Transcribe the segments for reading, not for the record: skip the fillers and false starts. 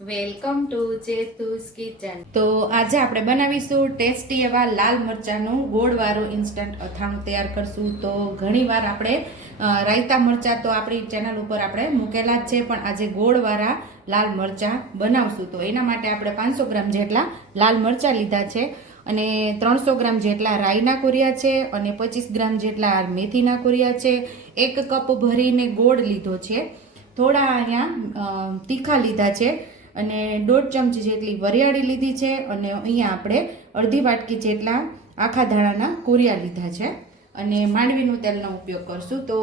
Welcome to ચેતુસ kitchen. તો આજે આપણે બનાવીશું ટેસ્ટી એવા લાલ મરચાનું ગોળવાળું ઇન્સ્ટન્ટ અથાણું તૈયાર કરશું। તો ઘણીવાર આપણે રાયતા મરચાં તો આપણી ચેનલ ઉપર આપણે મૂકેલા જ છે, પણ આજે ગોળવાળા લાલ મરચાં બનાવશું। તો એના માટે આપણે 500 ગ્રામ જેટલા લાલ મરચાં લીધા છે અને 300 ગ્રામ જેટલા રાઈના કોરિયા છે અને 25 ગ્રામ જેટલા મેથીના કોરિયા છે। 1 કપ ભરીને ગોળ લીધો છે, થોડા અહીંયા તીખા લીધા છે અને 1.5 ચમચી જેટલી વરિયાળી લીધી છે અને અહીંયા આપણે અડધી વાટકી જેટલા આખા ધાણાના કોરિયા લીધા છે અને માંડવીનું તેલનો ઉપયોગ કરશું। તો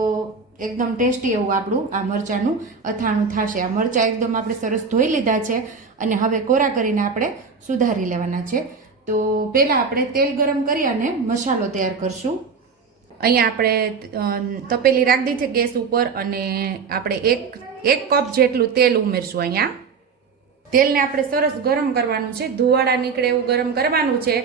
એકદમ ટેસ્ટી એવું આપણું આ મરચાંનું અથાણું થશે। આ મરચાં એકદમ આપણે સરસ ધોઈ લીધા છે અને હવે કોરા કરીને આપણે સુધારી લેવાના છે। તો પહેલાં આપણે તેલ ગરમ કરી અને મસાલો તૈયાર કરશું। અહીંયા આપણે તપેલી રાખી દીધી છે ગેસ ઉપર અને આપણે એક કપ જેટલું તેલ ઉમેરશું। અહીંયા તેલને આપણે સરસ ગરમ કરવાનું છે, ધુવાડા નીકળે એવું ગરમ કરવાનું છે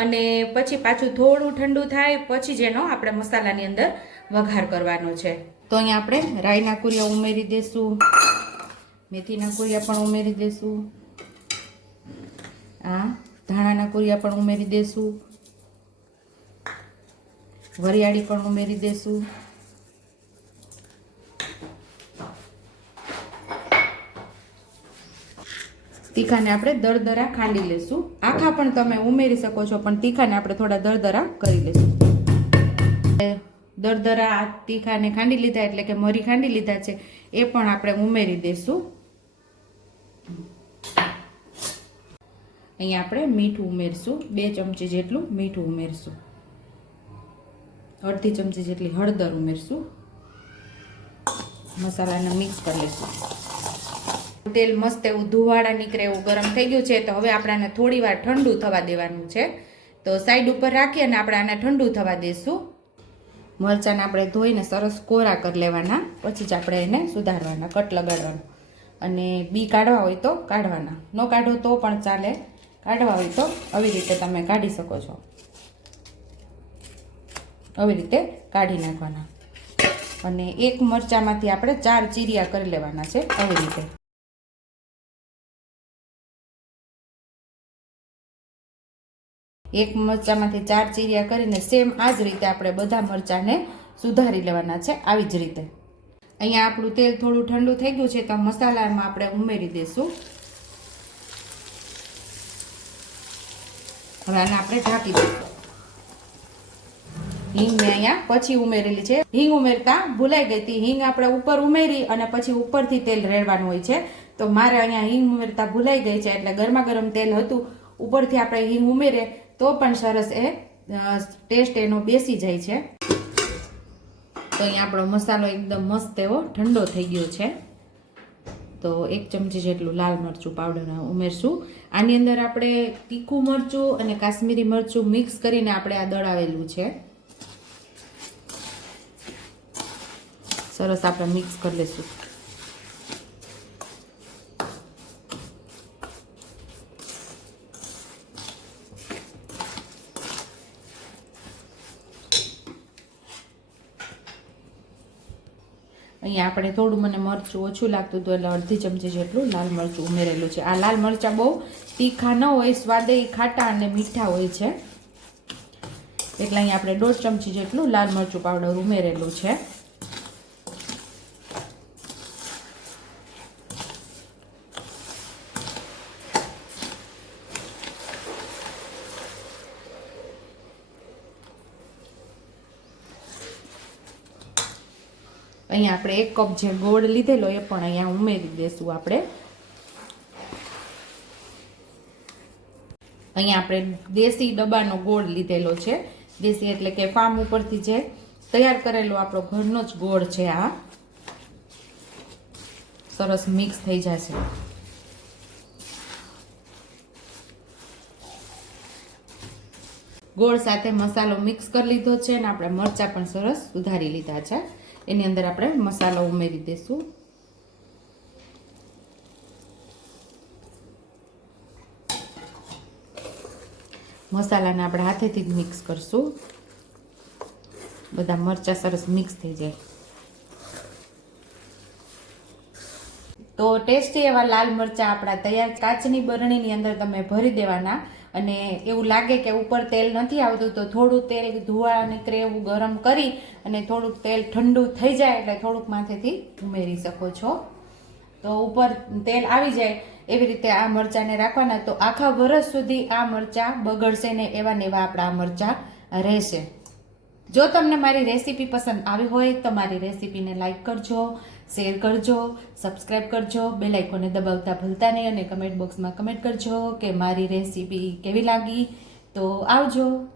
અને પછી પાછું થોડું ઠંડુ થાય પછી જેનો આપણે મસાલાની અંદર વઘાર કરવાનો છે। તો અહીંયા આપણે રાઈના કુરિયા ઉમેરી દેશું, મેથીના કુરિયા પણ ઉમેરી દેશું, આ ધાણાના કુરિયા પણ ઉમેરી દેશું, વરિયાળી પણ ઉમેરી દેશું, તીખાને આપણે દરદરા ખાંડી લેશું। આખા પણ તમે ઉમેરી શકો છો, પણ તીખાને આપણે થોડા દરદરા કરી લેશું। દરદરા તીખાને ખાંડી લીધા એટલે કે મરી ખાંડી લીધા છે એ પણ આપણે ઉમેરી દેશું। અહીંયા આપણે મીઠું ઉમેરશું, 2 ચમચી જેટલું મીઠું ઉમેરશું, અડધી ચમચી જેટલી હળદર ઉમેરશું, મસાલાને મિક્સ કરી લઈશું। તેલ મસ્ત એવું ધુવાડા નીકળે એવું ગરમ થઈ ગયું છે, તો હવે આપણે આને થોડી વાર ઠંડુ થવા દેવાનું છે। તો સાઈડ ઉપર રાખી અને આપણે આને ઠંડુ થવા દઈશું। મરચાંને આપણે ધોઈને સરસ કોરા કરી લેવાના, પછી જ આપણે એને સુધારવાના, કટ લગાડવાનું અને બી કાઢવા હોય તો કાઢવાના, ન કાઢો તો પણ ચાલે, કાઢવા હોય તો આવી રીતે તમે કાઢી શકો છો, આવી રીતે કાઢી નાખવાના અને એક મરચાંમાંથી આપણે 4 ચીરિયા કરી લેવાના છે। આવી રીતે એક મરચાંમાંથી 4 ચીરિયા કરીને સેમ આ જ રીતે આપણે બધા મરચાંને સુધારી લેવાના છે, આવી જ રીતે। અહીંયા આપણું તેલ થોડું ઠંડુ થઈ ગયું છે, તો મસાલામાં આપણે ઉમેરી દઈશું। હવે આને આપણે ઢાંકી દઈશું। હિંગ મેં અહીંયા પછી ઉમેરેલી છે, હિંગ ઉમેરતા ભૂલાઈ ગઈ હતી, હિંગ આપણે ઉપર ઉમેરી અને પછી ઉપરથી તેલ રેડવાનું હોય છે, તો મારે અહીંયા હિંગ ઉમેરતા ભૂલાઈ ગઈ છે, એટલે ગરમા ગરમ તેલ હતું, ઉપરથી આપણે હિંગ ઉમેરે તો પણ સરસ એ ટેસ્ટ એનો બેસી જાય છે। તો અહીંયા આપણો મસાલો એકદમ મસ્ત એવો ઠંડો થઈ ગયો છે, તો 1 ચમચી જેટલું લાલ મરચું પાવડર ઉમેરશું। આની અંદર આપણે તીખું મરચું અને કાશ્મીરી મરચું મિક્સ કરીને આપણે આ દળાવેલું છે, સરસ આપણે મિક્સ કરી લઈશું। અહીંયા આપણે થોડું મને મરચું ઓછું લાગતું હતું એટલે અડધી ચમચી જેટલું લાલ મરચું ઉમેરેલું છે। આ લાલ મરચાં બહુ તીખા ન હોય, સ્વાદે ખાટા અને મીઠા હોય છે, એટલે અહીંયા આપણે 1.5 ચમચી જેટલું લાલ મરચું પાવડર ઉમેરેલું છે। અહીંયા આપણે 1 કપ જે ગોળ લીધેલો એ પણ અહીંયા ઉમેરી દઈશું આપણે। અહીંયા આપણે દેશી ડબ્બાનો ગોળ લીધેલો છે, દેશી એટલે કે ફાર્મ ઉપરથી જે તૈયાર કરેલો આપણો ઘરનો જ ગોળ છે। આ સરસ મિક્સ થઈ જશે। ગોળ સાથે મસાલો મિક્સ કરી લીધો છે અને આપણે મરચાં પણ સરસ સુધારી લીધા છે, એની અંદર આપણે મસાલો ઉમેરી દઈશું। મસાલાને આપણે હાથેથી જ મિક્સ કરશું, બધા મરચાં સરસ મિક્સ થઈ જાય। તો ટેસ્ટી એવા લાલ મરચાં આપણા તૈયાર. કાચની બરણીની અંદર તમે ભરી દેવાના અને એવું લાગે કે ઉપર તેલ નથી આવતું તો થોડું તેલ ધુવા નીકળે એવું ગરમ કરી અને થોડુંક તેલ ઠંડુ થઈ જાય એટલે થોડુંક માથેથી ઉમેરી શકો છો. તો ઉપર તેલ આવી જાય એવી રીતે આ મરચાંને રાખવાના. તો આખા વર્ષ સુધી આ મરચાં બગડશે ને એવા આપણા આ મરચાં રહેશે. જો તમને મારી રેસીપી પસંદ આવી હોય તો મારી રેસીપીને લાઈક કરજો, શેર કરજો, સબસ્ક્રાઈબ કરજો, બેલ આઇકોનને દબાવતા ભૂલતા નહીં અને કમેન્ટ બોક્સમાં કમેન્ટ કરજો કે મારી રેસીપી કેવી લાગી. તો આવજો.